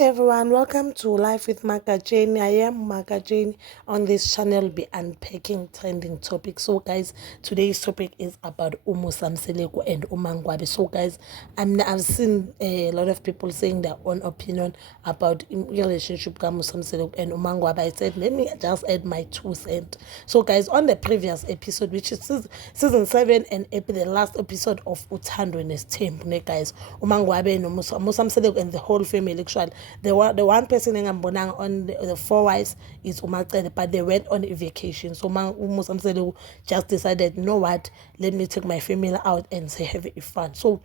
everyone, welcome to Life with Makajeni. I am Makajeni. On this channel, be unpacking trending topics. So, guys, today's topic is about Umu Samseleko and Umangwabe. So, guys, I've seen a lot of people saying their own opinion about relationship Umu Samseleko and Umangwabe. I said, let me just add my 2 cents. So, guys, on the previous episode, which is season 7 and the last episode of Utando Nestem, guys, Umangwabe and Umu Samseleko and the whole family, actually, the one person in Ambonang on the four wives is Umacele, but they went on a vacation. So Umu Samseleko just decided, you know what, let me take my family out and say have a fun. So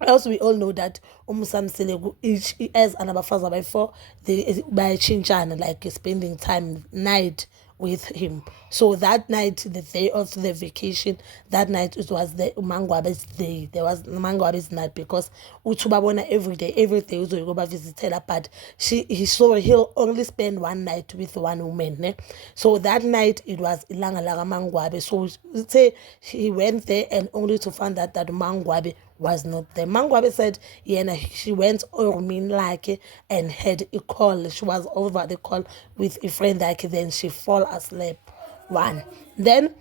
also, we all know that Samseleko each as another father before by Chinchana, like spending time night with him. So that night, the day of the vacation, that night it was the Mangwabe's day. There was Mangwabe's night because Utubabona every day go back visit her, but he'll only spend one night with one woman. Ne? So that night it was Ilanga Laga Mangwabe. So say he went there and only to find out that Mangwabe was not there. Mangwabe said, yeah, she went Ormin like and had a call. She was over the call with a friend like then she fall asleep. One. Then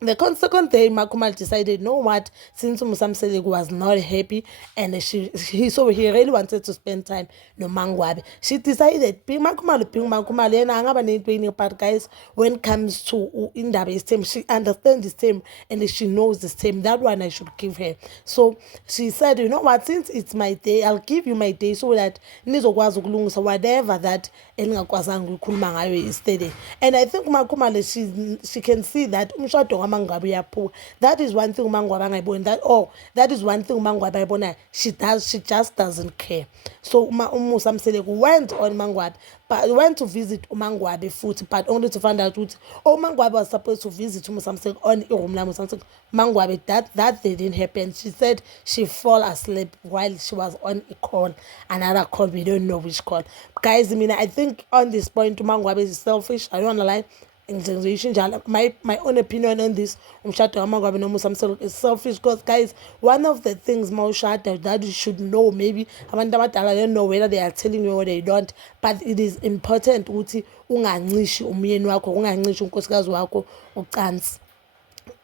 the consequent day, Makumal decided, you know what, since Samseleko was not happy and he really wanted to spend time no Mangwabe. She decided, Makumal, and angaba ne part guys, when it comes to Indabe's team, she understands this team and she knows this team. That one I should give her. So she said, you know what, since it's my day, I'll give you my day so that so whatever that is steady. And I think Makumale, she can see that that is one thing that is one thing she just doesn't care. So Samseleko went on Mangwabe, but went to visit Umangwabe foot, but only to find out Mangwabe was supposed to visit Samseleko on Mangwabe. That didn't happen. She said she fall asleep while she was on a call, another call, we don't know which call. Guys, I think on this point Mangwabe is selfish. I don't wanna lie. My own opinion on this is selfish because, guys, one of the things that you should know, maybe I don't know whether they are telling you or they don't, but it is important ukuthi ungancishi umyeni wakho, ungancishi unkosikazi wakho ucansi.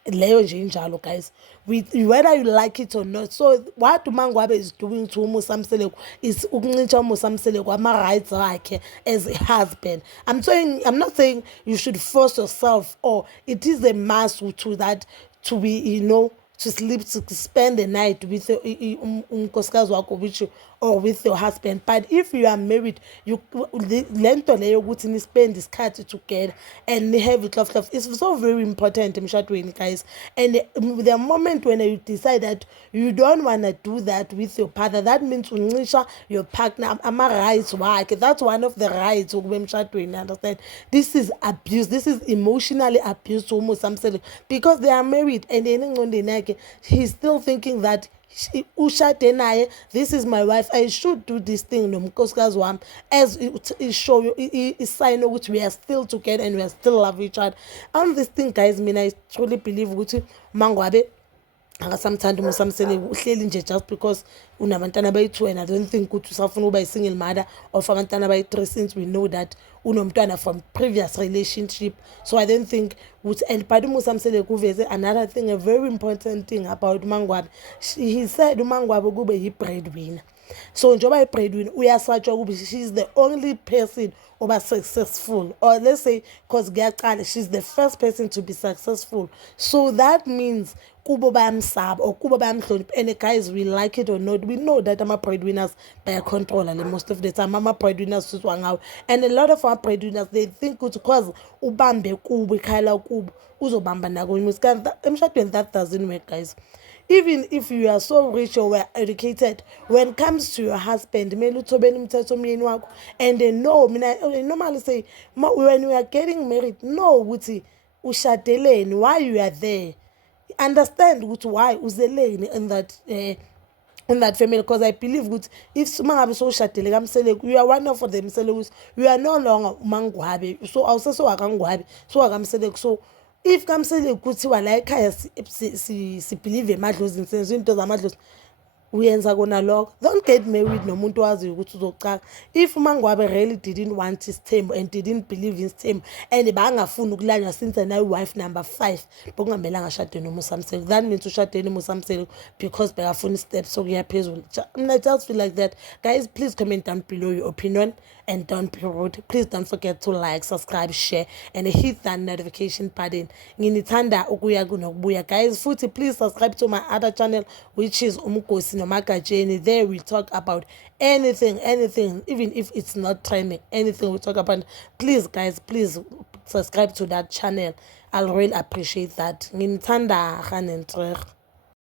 Leyo nje injalo, guys, whether you like it or not. So what Mangwabe is doing to Umu Samseleko is ukuncisha Umu Samseleko ama-rights wakhe as a husband. I'm not saying you should force yourself, or it is a must to that, to be, to sleep, to spend the night with unkosikazi wakho, with you, or with your husband. But if you are married, you lento leyo ukuthi ni spend isikhathi together and ni have it love. It's so very important, guys. And the moment when you decide that you don't want to do that with your partner, that means uncisha your partner ama-rights wakhe. That's one of the rights understand. This is abuse. This is emotionally abuse to Umu Samseleko because they are married and he's still thinking that ushade naye, this is my wife, I should do this thing nomkhosikazi wami, as it show you is sign which we are still together and we are still love each other. On this thing, guys, I truly believe ukuthi Mangwabe akasamthanda Samseleko uhleli nje just because unabantwana bayi-2, and I don't think ukuthi usafuna ukuba single mother of abantwana bayi-3, since we know that unomntwana from previous relationship. So I don't think and but Samseleko uveze another thing, a very important thing about Mangwabe. He said Mangwabe kube yi-breadwinner. So njengoba i-breadwinner uyasatshwa kube she's the only person oba successful, or let's say because she's the first person to be successful. So that means kubo bayamsaba or kubo bayamhlonipha. And guys, we like it or not, we know that ama-breadwinners bayacontrola most of the time. Ama-breadwinners suswa ngawo, and a lot of our breadwinners, they think ukuthi because ubambe kubo, ikhala kubo, uzobamba nako emshadweni. That doesn't work, guys. Even if you are so rich or well educated, when it comes to your husband, and they know, I normally say, when we are getting married, no, ushadeleni, why you are there, understand why uzeleni in that family. Because I believe if someone so shatele Samseleko, you are one of them. You are no longer Mangwabe, so also so akangwabe, so Samseleko. So if Samseleko kuthiwa la ekhaya si believe emadlozini, senze into zamadlozi, uyenza kona lokho. Don't get married nomuntu owaziyo ukuthi uzocaka. If uMangwabe really didn't want isithembu and didn't believe in isithembu and bangafuni ukulanywa since anayi wife number 5 bokungamelanga ashade noMusamselo, that means ushade noMusamselo because bekafuna steps sokuya phezulu. I just feel like that. Guys, please comment down below your opinion and don't be rude. Please don't forget to like, subscribe, share and hit that notification button. Nginithanda ukuya kunokubuya. Guys, futhi please subscribe to my other channel which is Umgosi Nomakajeni. There we talk about anything, even if it's not trending, anything we talk about. Please guys, please subscribe to that channel. I'll really appreciate that. Nginithanda.